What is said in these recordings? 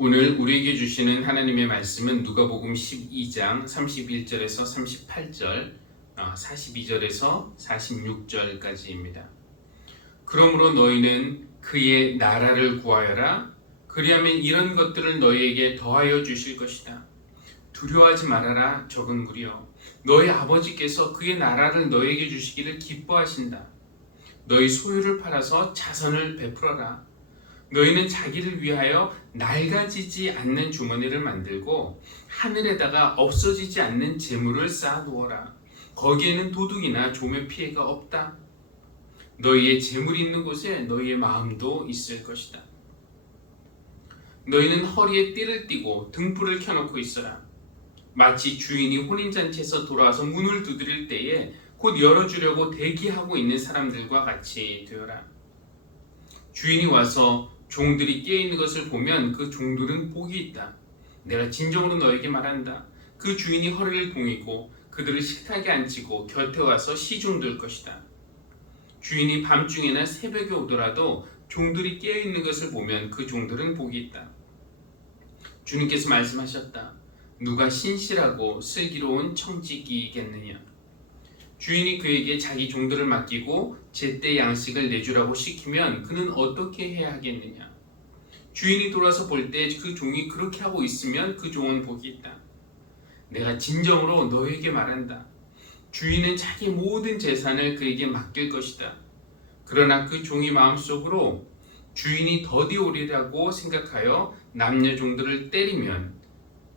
오늘 우리에게 주시는 하나님의 말씀은 누가복음 12장 31절에서 38절, 42절에서 46절까지입니다. 그러므로 너희는 그의 나라를 구하여라. 그리하면 이런 것들을 너희에게 더하여 주실 것이다. 두려워하지 말아라 적은 무리여. 너희 아버지께서 그의 나라를 너희에게 주시기를 기뻐하신다. 너희 소유를 팔아서 자선을 베풀어라. 너희는 자기를 위하여 낡아지지 않는 주머니를 만들고 하늘에다가 없어지지 않는 재물을 쌓아두어라. 거기에는 도둑이나 조매 피해가 없다. 너희의 재물이 있는 곳에 너희의 마음도 있을 것이다. 너희는 허리에 띠를 띠고 등불을 켜놓고 있어라. 마치 주인이 혼인잔치에서 돌아와서 문을 두드릴 때에 곧 열어주려고 대기하고 있는 사람들과 같이 되어라. 주인이 와서 종들이 깨어있는 것을 보면 그 종들은 복이 있다. 내가 진정으로 너에게 말한다. 그 주인이 허리를 동이고 그들을 식탁에 앉히고 곁에 와서 시중들 것이다. 주인이 밤중이나 새벽에 오더라도 종들이 깨어있는 것을 보면 그 종들은 복이 있다. 주님께서 말씀하셨다. 누가 신실하고 슬기로운 청지기겠느냐. 주인이 그에게 자기 종들을 맡기고 제때 양식을 내주라고 시키면 그는 어떻게 해야 하겠느냐. 주인이 돌아서 볼 때 그 종이 그렇게 하고 있으면 그 종은 복이 있다. 내가 진정으로 너에게 말한다. 주인은 자기 모든 재산을 그에게 맡길 것이다. 그러나 그 종이 마음속으로 주인이 더디 오리라고 생각하여 남녀 종들을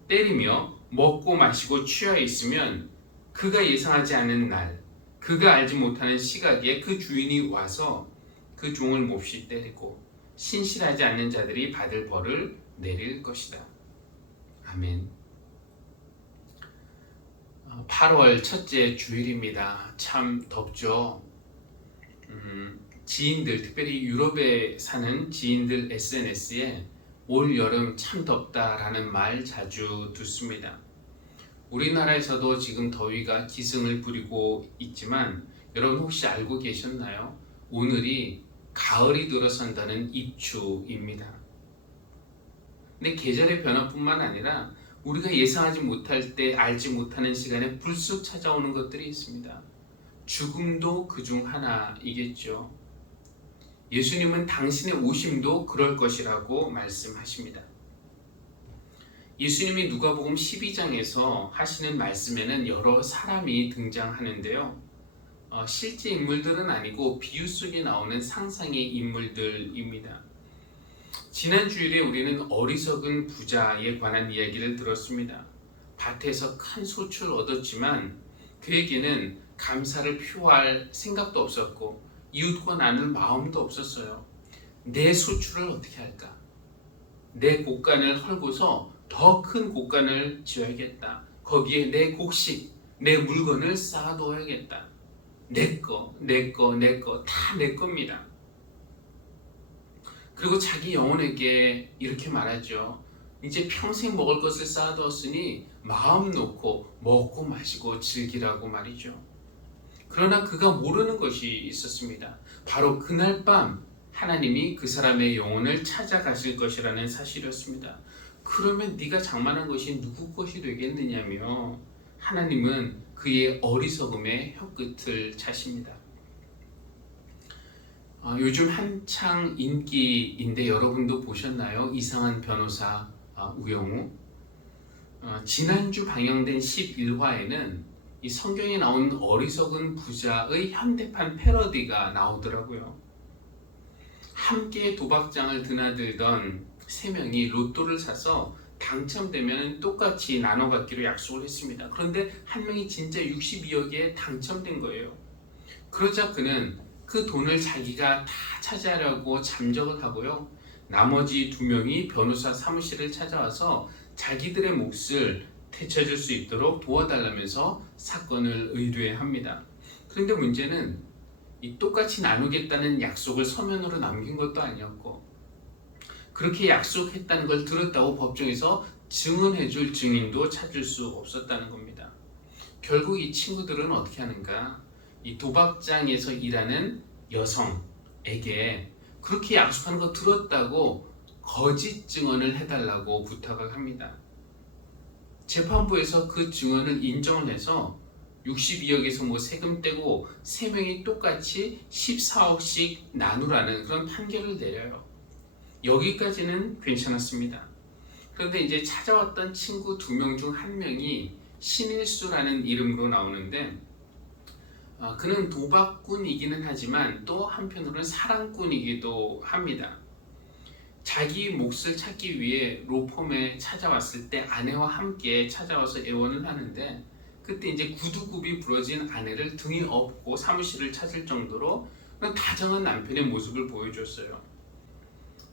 때리며 먹고 마시고 취하여 있으면 그가 예상하지 않은 날, 그가 알지 못하는 시각에 그 주인이 와서 그 종을 몹시 때리고 신실하지 않는 자들이 받을 벌을 내릴 것이다. 아멘. 8월 첫째 주일입니다. 참 덥죠. 지인들, 특별히 유럽에 사는 지인들 SNS에 올 여름 참 덥다라는 말 자주 듣습니다. 우리나라에서도 지금 더위가 기승을 부리고 있지만 여러분 혹시 알고 계셨나요? 오늘이 가을이 들어선다는 입추입니다. 근데 계절의 변화뿐만 아니라 우리가 예상하지 못할 때 알지 못하는 시간에 불쑥 찾아오는 것들이 있습니다. 죽음도 그중 하나이겠죠. 예수님은 당신의 오심도 그럴 것이라고 말씀하십니다. 예수님이 누가복음 12장에서 하시는 말씀에는 여러 사람이 등장하는데요. 실제 인물들은 아니고 비유 속에 나오는 상상의 인물들입니다. 지난 주일에 우리는 어리석은 부자에 관한 이야기를 들었습니다. 밭에서 큰 소출을 얻었지만 그에게는 감사를 표할 생각도 없었고 이웃과 나눌 마음도 없었어요. 내 소출을 어떻게 할까? 내 곡간을 헐고서 더 큰 곡간을 지어야겠다. 거기에 내 곡식, 내 물건을 쌓아둬야겠다. 내 거 다 내 겁니다. 그리고 자기 영혼에게 이렇게 말하죠. 이제 평생 먹을 것을 쌓아두었으니 마음 놓고 먹고 마시고 즐기라고 말이죠. 그러나 그가 모르는 것이 있었습니다. 바로 그날 밤 하나님이 그 사람의 영혼을 찾아가실 것이라는 사실이었습니다. 그러면 네가 장만한 것이 누구 것이 되겠느냐며 하나님은 그의 어리석음의 혀끝을 차십니다. 요즘 한창 인기인데 여러분도 보셨나요? 이상한 변호사 우영우. 지난주 방영된 11화에는 이 성경에 나온 어리석은 부자의 현대판 패러디가 나오더라고요. 함께 도박장을 드나들던 세 명이 로또를 사서 당첨되면 똑같이 나눠 갖기로 약속을 했습니다. 그런데 한 명이 진짜 62억에 당첨된 거예요. 그러자 그는 그 돈을 자기가 다 차지하려고 잠적을 하고요. 나머지 두 명이 변호사 사무실을 찾아와서 자기들의 몫을 되찾을 수 있도록 도와달라면서 사건을 의뢰합니다. 그런데 문제는 이 똑같이 나누겠다는 약속을 서면으로 남긴 것도 아니었고 그렇게 약속했다는 걸 들었다고 법정에서 증언해줄 증인도 찾을 수 없었다는 겁니다. 결국 이 친구들은 어떻게 하는가? 이 도박장에서 일하는 여성에게 그렇게 약속하는 거 들었다고 거짓 증언을 해달라고 부탁을 합니다. 재판부에서 그 증언을 인정을 해서 62억에서 뭐 세금 떼고 세 명이 똑같이 14억씩 나누라는 그런 판결을 내려요. 여기까지는 괜찮았습니다. 그런데 이제 찾아왔던 친구 2명 중 1명이 신일수라는 이름으로 나오는데 그는 도박꾼이기는 하지만 또 한편으로는 사랑꾼이기도 합니다. 자기 몫을 찾기 위해 로펌에 찾아왔을 때 아내와 함께 찾아와서 애원을 하는데 그때 이제 구두굽이 부러진 아내를 등에 업고 사무실을 찾을 정도로 다정한 남편의 모습을 보여줬어요.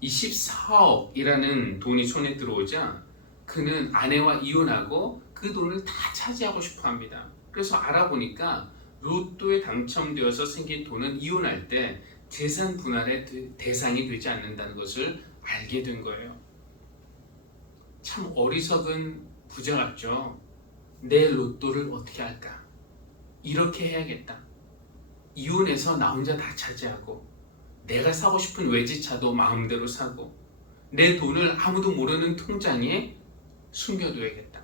이 14억이라는 돈이 손에 들어오자 그는 아내와 이혼하고 그 돈을 다 차지하고 싶어 합니다. 그래서 알아보니까 로또에 당첨되어서 생긴 돈은 이혼할 때 재산 분할의 대상이 되지 않는다는 것을 알게 된 거예요. 참 어리석은 부자 같죠. 내 로또를 어떻게 할까? 이렇게 해야겠다. 이혼해서 나 혼자 다 차지하고 내가 사고 싶은 외제차도 마음대로 사고 내 돈을 아무도 모르는 통장에 숨겨둬야겠다.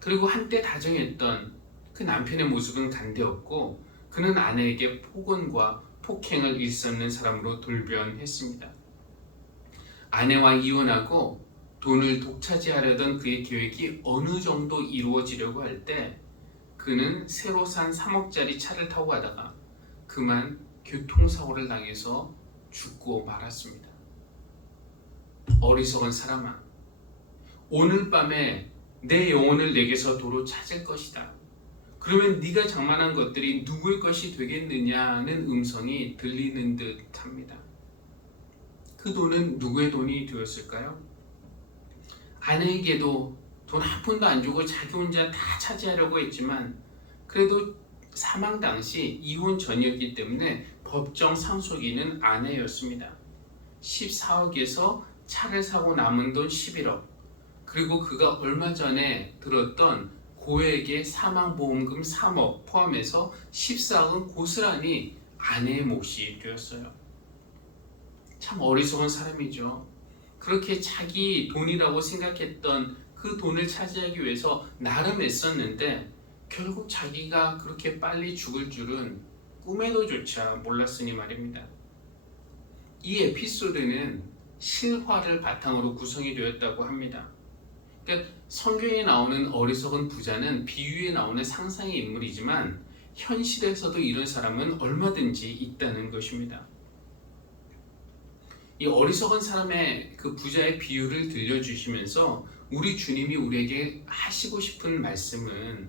그리고 한때 다정했던 그 남편의 모습은 간대었고 그는 아내에게 폭언과 폭행을 일삼는 사람으로 돌변했습니다. 아내와 이혼하고 돈을 독차지하려던 그의 계획이 어느 정도 이루어지려고 할 때 그는 새로 산 3억짜리 차를 타고 가다가 그만 교통사고를 당해서 죽고 말았습니다. 어리석은 사람아, 오늘 밤에 내 영혼을 내게서 도로 찾을 것이다. 그러면 네가 장만한 것들이 누구의 것이 되겠느냐는 음성이 들리는 듯합니다. 그 돈은 누구의 돈이 되었을까요? 아내에게도 돈 한 푼도 안 주고 자기 혼자 다 차지하려고 했지만 그래도 사망 당시 이혼 전이었기 때문에 법정 상속인은 아내였습니다. 14억에서 차를 사고 남은 돈 11억, 그리고 그가 얼마 전에 들었던 고액의 사망보험금 3억 포함해서 14억은 고스란히 아내의 몫이 되었어요. 참 어리석은 사람이죠. 그렇게 자기 돈이라고 생각했던 그 돈을 차지하기 위해서 나름 애썼는데 결국 자기가 그렇게 빨리 죽을 줄은 꿈에도 조차 몰랐으니 말입니다. 이 에피소드는 실화를 바탕으로 구성이 되었다고 합니다. 그러니까 성경에 나오는 어리석은 부자는 비유에 나오는 상상의 인물이지만 현실에서도 이런 사람은 얼마든지 있다는 것입니다. 이 어리석은 사람의 그 부자의 비유를 들려주시면서 우리 주님이 우리에게 하시고 싶은 말씀은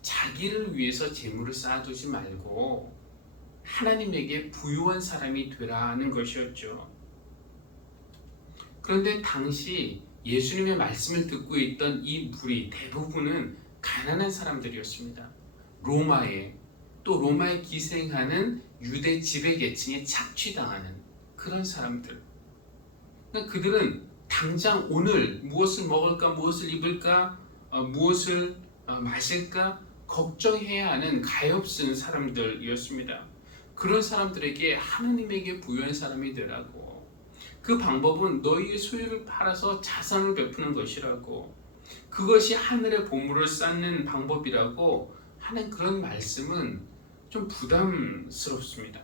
자기를 위해서 재물을 쌓아두지 말고 하나님에게 부유한 사람이 되라는 것이었죠. 그런데 당시 예수님의 말씀을 듣고 있던 이 무리 대부분은 가난한 사람들이었습니다. 로마에 기생하는 유대 지배계층에 착취당하는 그런 사람들. 그러니까 그들은 당장 오늘 무엇을 먹을까, 무엇을 입을까, 무엇을 마실까 걱정해야 하는 가엾은 사람들이었습니다. 그런 사람들에게 하느님에게 부유한 사람이 되라고, 그 방법은 너희의 소유를 팔아서 자산을 베푸는 것이라고, 그것이 하늘의 보물을 쌓는 방법이라고 하는 그런 말씀은 좀 부담스럽습니다.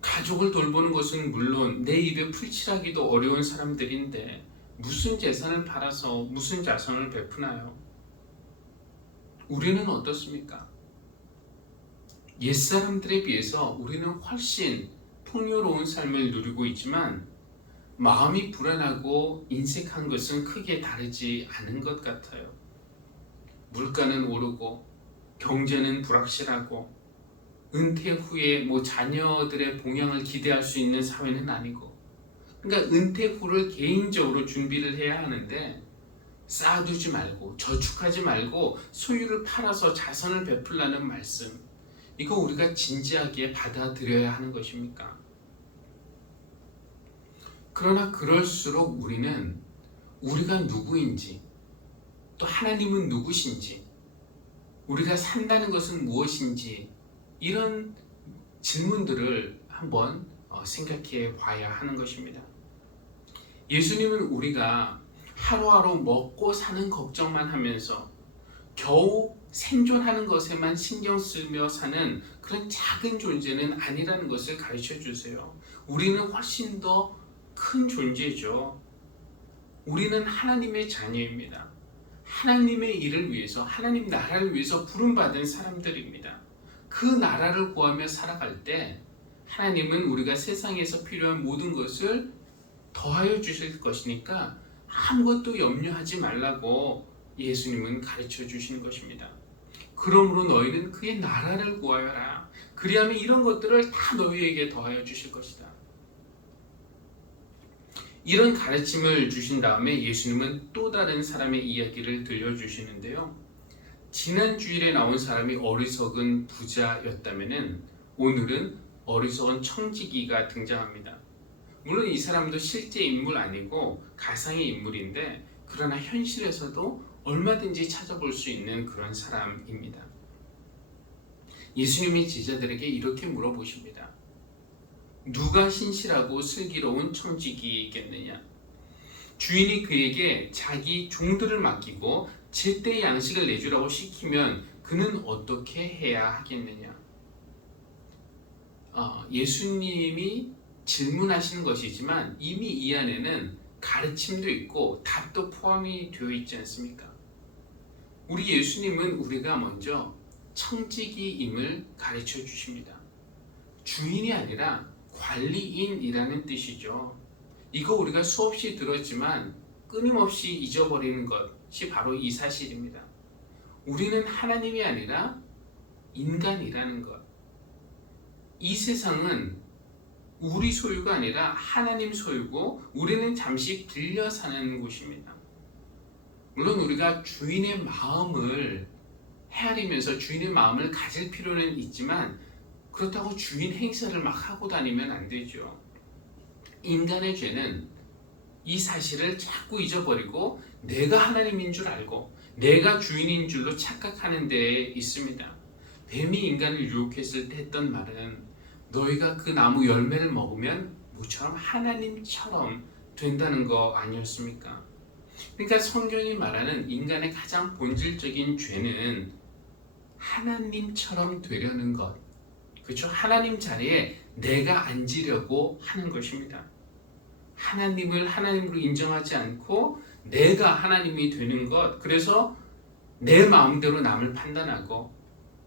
가족을 돌보는 것은 물론 내 입에 풀칠하기도 어려운 사람들인데 무슨 재산을 팔아서 무슨 자선을 베푸나요? 우리는 어떻습니까? 옛사람들에 비해서 우리는 훨씬 풍요로운 삶을 누리고 있지만 마음이 불안하고 인색한 것은 크게 다르지 않은 것 같아요. 물가는 오르고 경제는 불확실하고 은퇴 후에 자녀들의 봉양을 기대할 수 있는 사회는 아니고, 그러니까 은퇴 후를 개인적으로 준비를 해야 하는데 쌓아두지 말고 저축하지 말고 소유를 팔아서 자선을 베풀라는 말씀, 이거 우리가 진지하게 받아들여야 하는 것입니까? 그러나 그럴수록 우리는 우리가 누구인지, 또 하나님은 누구신지, 우리가 산다는 것은 무엇인지, 이런 질문들을 한번 생각해 봐야 하는 것입니다. 예수님은 우리가 하루하루 먹고 사는 걱정만 하면서 겨우 생존하는 것에만 신경 쓰며 사는 그런 작은 존재는 아니라는 것을 가르쳐 주세요. 우리는 훨씬 더 큰 존재죠. 우리는 하나님의 자녀입니다. 하나님의 일을 위해서, 하나님 나라를 위해서 부름받은 사람들입니다. 그 나라를 구하며 살아갈 때 하나님은 우리가 세상에서 필요한 모든 것을 더하여 주실 것이니까 아무것도 염려하지 말라고 예수님은 가르쳐 주시는 것입니다. 그러므로 너희는 그의 나라를 구하여라. 그리하면 이런 것들을 다 너희에게 더하여 주실 것이다. 이런 가르침을 주신 다음에 예수님은 또 다른 사람의 이야기를 들려주시는데요. 지난 주일에 나온 사람이 어리석은 부자였다면 오늘은 어리석은 청지기가 등장합니다. 물론 이 사람도 실제 인물 아니고 가상의 인물인데 그러나 현실에서도 얼마든지 찾아볼 수 있는 그런 사람입니다. 예수님이 제자들에게 이렇게 물어보십니다. 누가 신실하고 슬기로운 청지기겠느냐? 주인이 그에게 자기 종들을 맡기고 제때 양식을 내주라고 시키면 그는 어떻게 해야 하겠느냐? 예수님이 질문하시는 것이지만 이미 이 안에는 가르침도 있고 답도 포함이 되어 있지 않습니까? 우리 예수님은 우리가 먼저 청지기임을 가르쳐 주십니다. 주인이 아니라 관리인이라는 뜻이죠. 이거 우리가 수없이 들었지만 끊임없이 잊어버리는 것이 바로 이 사실입니다. 우리는 하나님이 아니라 인간이라는 것. 이 세상은 우리 소유가 아니라 하나님 소유고 우리는 잠시 빌려 사는 곳입니다. 물론 우리가 주인의 마음을 헤아리면서 주인의 마음을 가질 필요는 있지만 그렇다고 주인 행세를 막 하고 다니면 안 되죠. 인간의 죄는 이 사실을 자꾸 잊어버리고 내가 하나님인 줄 알고 내가 주인인 줄로 착각하는 데에 있습니다. 뱀이 인간을 유혹했을 때 했던 말은 너희가 그 나무 열매를 먹으면 모처럼 하나님처럼 된다는 거 아니었습니까? 그러니까 성경이 말하는 인간의 가장 본질적인 죄는 하나님처럼 되려는 것, 그렇죠? 하나님 자리에 내가 앉으려고 하는 것입니다. 하나님을 하나님으로 인정하지 않고 내가 하나님이 되는 것, 그래서 내 마음대로 남을 판단하고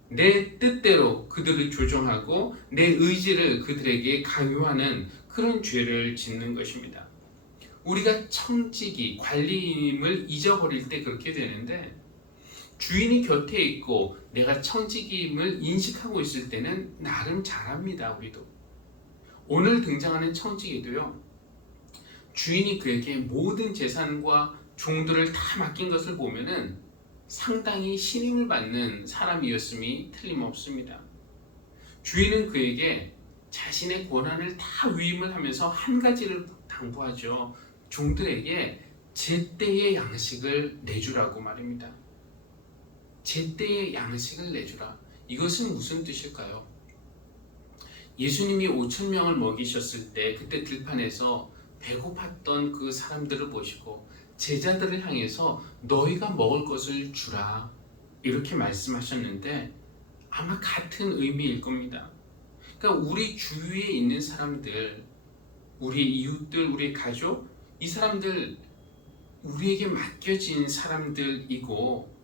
내 뜻대로 그들을 조종하고 내 의지를 그들에게 강요하는 그런 죄를 짓는 것입니다. 우리가 청지기, 관리임을 잊어버릴 때 그렇게 되는데 주인이 곁에 있고 내가 청지기임을 인식하고 있을 때는 나름 잘합니다. 우리도. 오늘 등장하는 청지기도요. 주인이 그에게 모든 재산과 종들을 다 맡긴 것을 보면은 상당히 신임을 받는 사람이었음이 틀림없습니다. 주인은 그에게 자신의 권한을 다 위임을 하면서 한 가지를 당부하죠. 종들에게 제때의 양식을 내주라고 말입니다. 제때의 양식을 내주라. 이것은 무슨 뜻일까요? 예수님이 5,000명을 먹이셨을 때 그때 들판에서 배고팠던 그 사람들을 보시고 제자들을 향해서 너희가 먹을 것을 주라 이렇게 말씀하셨는데 아마 같은 의미일 겁니다. 그러니까 우리 주위에 있는 사람들, 우리 이웃들, 우리 가족, 이 사람들 우리에게 맡겨진 사람들이고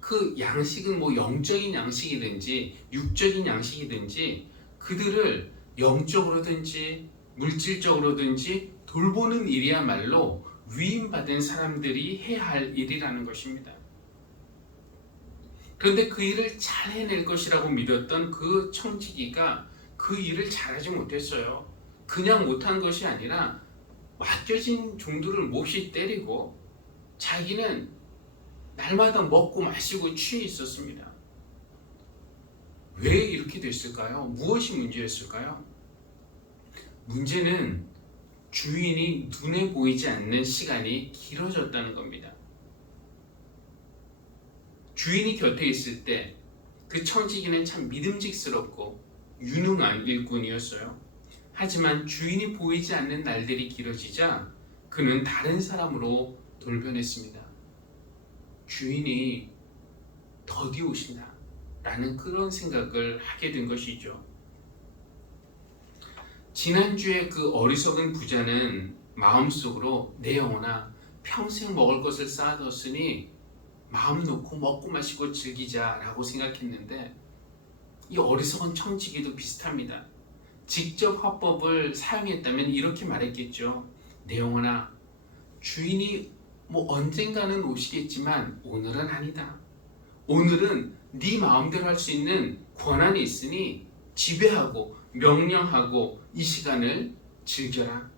그 양식은 뭐 영적인 양식이든지 육적인 양식이든지 그들을 영적으로든지 물질적으로든지 돌보는 일이야말로 위임받은 사람들이 해야 할 일이라는 것입니다. 그런데 그 일을 잘 해낼 것이라고 믿었던 그 청지기가 그 일을 잘하지 못했어요. 그냥 못한 것이 아니라 맡겨진 종들을 몹시 때리고 자기는 날마다 먹고 마시고 취해 있었습니다. 왜 이렇게 됐을까요? 무엇이 문제였을까요? 문제는 주인이 눈에 보이지 않는 시간이 길어졌다는 겁니다. 주인이 곁에 있을 때 그 청지기는 참 믿음직스럽고 유능한 일꾼이었어요. 하지만 주인이 보이지 않는 날들이 길어지자 그는 다른 사람으로 돌변했습니다. 주인이 더디 오신다 라는 그런 생각을 하게 된 것이죠. 지난주에 그 어리석은 부자는 마음속으로 내 영혼아 평생 먹을 것을 쌓아뒀으니 마음 놓고 먹고 마시고 즐기자라고 생각했는데, 이 어리석은 청지기도 비슷합니다. 직접 화법을 사용했다면 이렇게 말했겠죠. 내 영혼아, 주인이 언젠가는 오시겠지만 오늘은 아니다. 오늘은 네 마음대로 할 수 있는 권한이 있으니 지배하고 명령하고 이 시간을 즐겨라.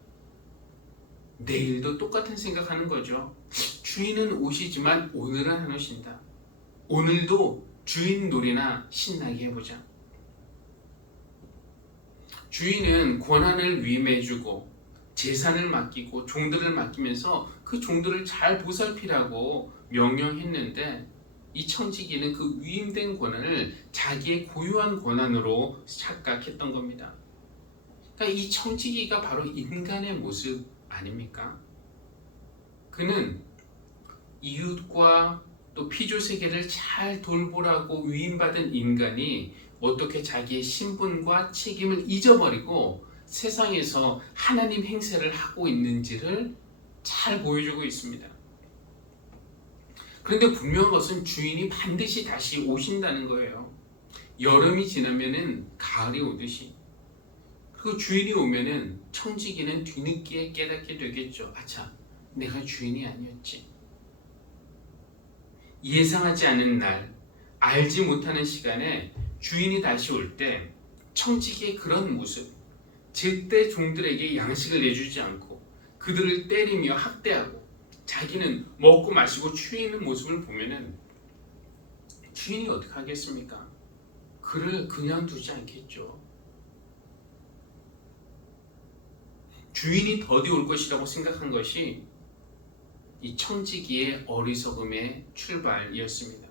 내일도 똑같은 생각하는 거죠. 주인은 오시지만 오늘은 안 오신다. 오늘도 주인 놀이나 신나게 해보자. 주인은 권한을 위임해주고 재산을 맡기고 종들을 맡기면서 그 종들을 잘 보살피라고 명령했는데, 이 청지기는 그 위임된 권한을 자기의 고유한 권한으로 착각했던 겁니다. 그러니까 이 청지기가 바로 인간의 모습 아닙니까? 그는 이웃과 또 피조세계를 잘 돌보라고 위임받은 인간이 어떻게 자기의 신분과 책임을 잊어버리고 세상에서 하나님 행세를 하고 있는지를 잘 보여주고 있습니다. 그런데 분명한 것은 주인이 반드시 다시 오신다는 거예요. 여름이 지나면은 가을이 오듯이. 그 주인이 오면은 청지기는 뒤늦게 깨닫게 되겠죠. 아차, 내가 주인이 아니었지. 예상하지 않은 날, 알지 못하는 시간에 주인이 다시 올 때 청지기의 그런 모습, 제때 종들에게 양식을 내주지 않고 그들을 때리며 학대하고 자기는 먹고 마시고 취해 있는 모습을 보면은 주인이 어떻게 하겠습니까? 그를 그냥 두지 않겠죠. 주인이 더디 올 것이라고 생각한 것이 이 청지기의 어리석음의 출발이었습니다.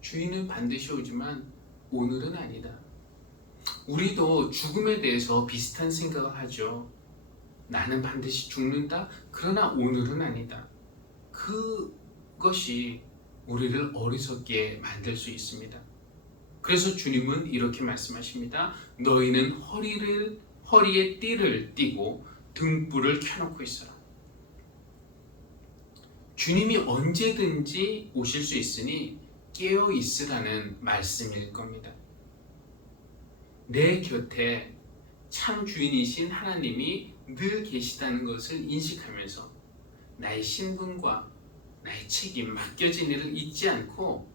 주인은 반드시 오지만 오늘은 아니다. 우리도 죽음에 대해서 비슷한 생각을 하죠. 나는 반드시 죽는다. 그러나 오늘은 아니다. 그것이 우리를 어리석게 만들 수 있습니다. 그래서 주님은 이렇게 말씀하십니다. 너희는 허리에 띠를 띠고 등불을 켜놓고 있어라. 주님이 언제든지 오실 수 있으니 깨어 있으라는 말씀일 겁니다. 내 곁에 참 주인이신 하나님이 늘 계시다는 것을 인식하면서 나의 신분과 나의 책임, 맡겨진 일을 잊지 않고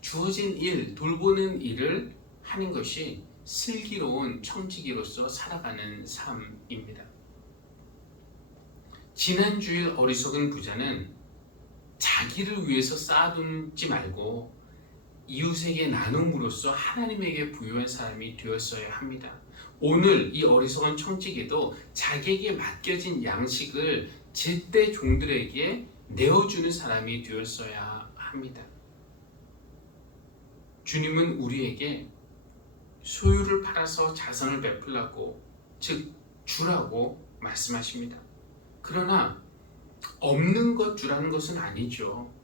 주어진 일, 돌보는 일을 하는 것이 슬기로운 청지기로서 살아가는 삶입니다. 지난주일 어리석은 부자는 자기를 위해서 쌓아두지 말고 이웃에게 나눔으로써 하나님에게 부유한 사람이 되었어야 합니다. 오늘 이 어리석은 청지기도 자기에게 맡겨진 양식을 제때 종들에게 내어주는 사람이 되었어야 합니다. 주님은 우리에게 소유를 팔아서 자선을 베풀라고, 즉 주라고 말씀하십니다. 그러나 없는 것 주라는 것은 아니죠.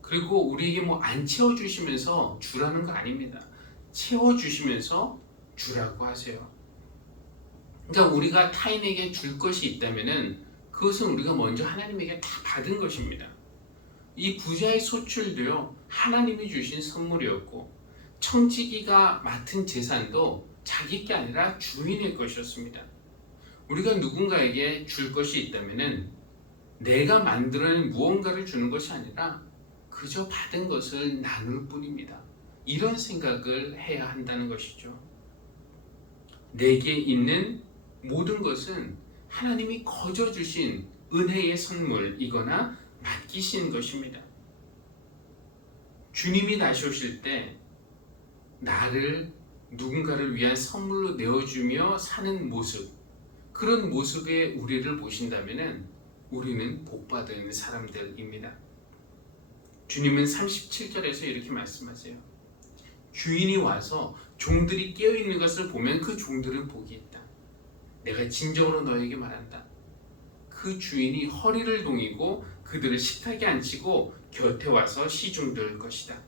그리고 우리에게 안 채워주시면서 주라는 거 아닙니다. 채워주시면서 주라고 하세요. 그러니까 우리가 타인에게 줄 것이 있다면은 그것은 우리가 먼저 하나님에게 다 받은 것입니다. 이 부자의 소출도요, 하나님이 주신 선물이었고, 청지기가 맡은 재산도 자기 게 아니라 주인의 것이었습니다. 우리가 누군가에게 줄 것이 있다면은 내가 만들어낸 무언가를 주는 것이 아니라 그저 받은 것을 나눌 뿐입니다. 이런 생각을 해야 한다는 것이죠. 내게 있는 모든 것은 하나님이 거저 주신 은혜의 선물이거나 맡기신 것입니다. 주님이 다시 오실 때 나를 누군가를 위한 선물로 내어주며 사는 모습, 그런 모습에 우리를 보신다면 우리는 복받은 사람들입니다. 주님은 37절에서 이렇게 말씀하세요. 주인이 와서 종들이 깨어있는 것을 보면 그 종들은 복이 있다. 내가 진정으로 너에게 말한다. 그 주인이 허리를 동이고 그들을 식탁에 앉히고 곁에 와서 시중들 것이다.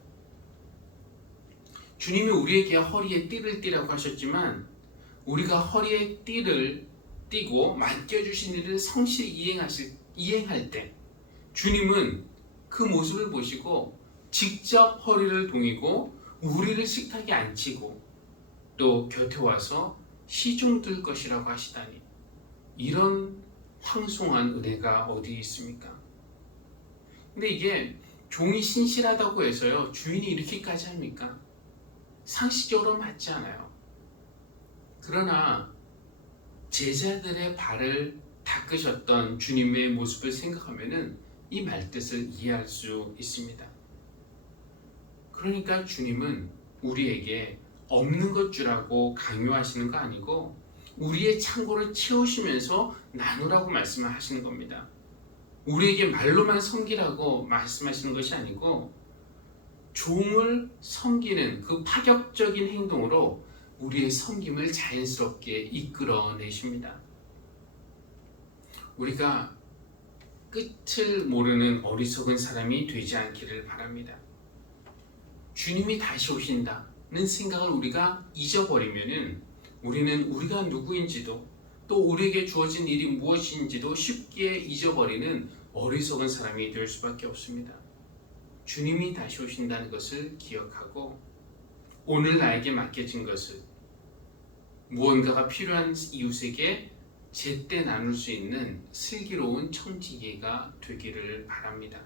주님이 우리에게 허리에 띠를 띠라고 하셨지만 우리가 허리에 띠를 띠고 맡겨주신 일을 성실히 이행할 때 주님은 그 모습을 보시고 직접 허리를 동이고 우리를 식탁에 앉히고 또 곁에 와서 시중들 것이라고 하시다니, 이런 황송한 은혜가 어디 있습니까? 근데 이게 종이 신실하다고 해서요 주인이 이렇게까지 합니까? 상식적으로 맞지 않아요. 그러나 제자들의 발을 닦으셨던 주님의 모습을 생각하면은 이 말뜻을 이해할 수 있습니다. 그러니까 주님은 우리에게 없는 것 주라고 강요하시는 거 아니고 우리의 창고를 채우시면서 나누라고 말씀을 하시는 겁니다. 우리에게 말로만 섬기라고 말씀하시는 것이 아니고 종을 섬기는 그 파격적인 행동으로 우리의 섬김을 자연스럽게 이끌어내십니다. 우리가 끝을 모르는 어리석은 사람이 되지 않기를 바랍니다. 주님이 다시 오신다는 생각을 우리가 잊어버리면은 우리는 우리가 누구인지도 또 우리에게 주어진 일이 무엇인지도 쉽게 잊어버리는 어리석은 사람이 될 수밖에 없습니다. 주님이 다시 오신다는 것을 기억하고 오늘 나에게 맡겨진 것을 무언가가 필요한 이웃에게 제때 나눌 수 있는 슬기로운 청지기가 되기를 바랍니다.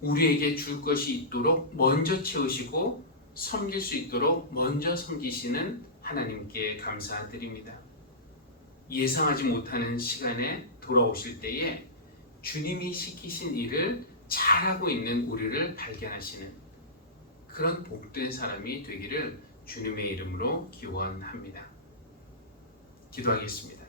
우리에게 줄 것이 있도록 먼저 채우시고 섬길 수 있도록 먼저 섬기시는 하나님께 감사드립니다. 예상하지 못하는 시간에 돌아오실 때에 주님이 시키신 일을 잘하고 있는 우리를 발견하시는 그런 복된 사람이 되기를 주님의 이름으로 기원합니다. 기도하겠습니다.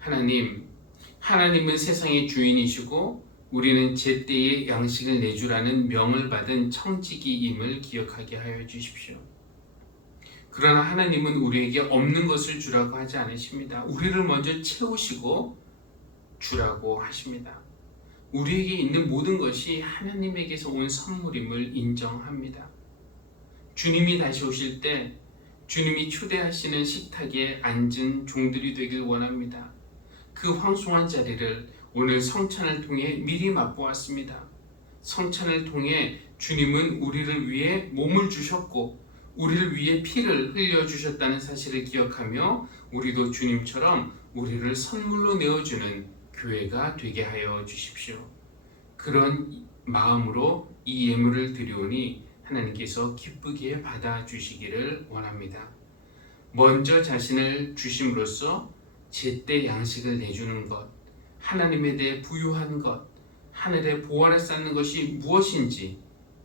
하나님은 세상의 주인이시고 우리는 제때에 양식을 내주라는 명을 받은 청지기임을 기억하게 하여 주십시오. 그러나 하나님은 우리에게 없는 것을 주라고 하지 않으십니다. 우리를 먼저 채우시고 주라고 하십니다. 우리에게 있는 모든 것이 하나님에게서 온 선물임을 인정합니다. 주님이 다시 오실 때 주님이 초대하시는 식탁에 앉은 종들이 되길 원합니다. 그 황송한 자리를 오늘 성찬을 통해 미리 맛보았습니다. 성찬을 통해 주님은 우리를 위해 몸을 주셨고 우리를 위해 피를 흘려주셨다는 사실을 기억하며 우리도 주님처럼 우리를 선물로 내어주는 교회가 되게 하여 주십시오. 그런 마음으로 이 예물을 드리오니 하나님께서 기쁘게 받아주시기를 원합니다. 먼저 자신을 주심으로써 제때 양식을 내주는 것, 하나님에 대해 부유한 것, 하늘의 보화를 쌓는 것이 무엇인지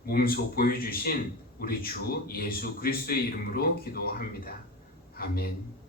몸소 보여주신 우리 주 예수 그리스도의 이름으로 기도합니다. 아멘.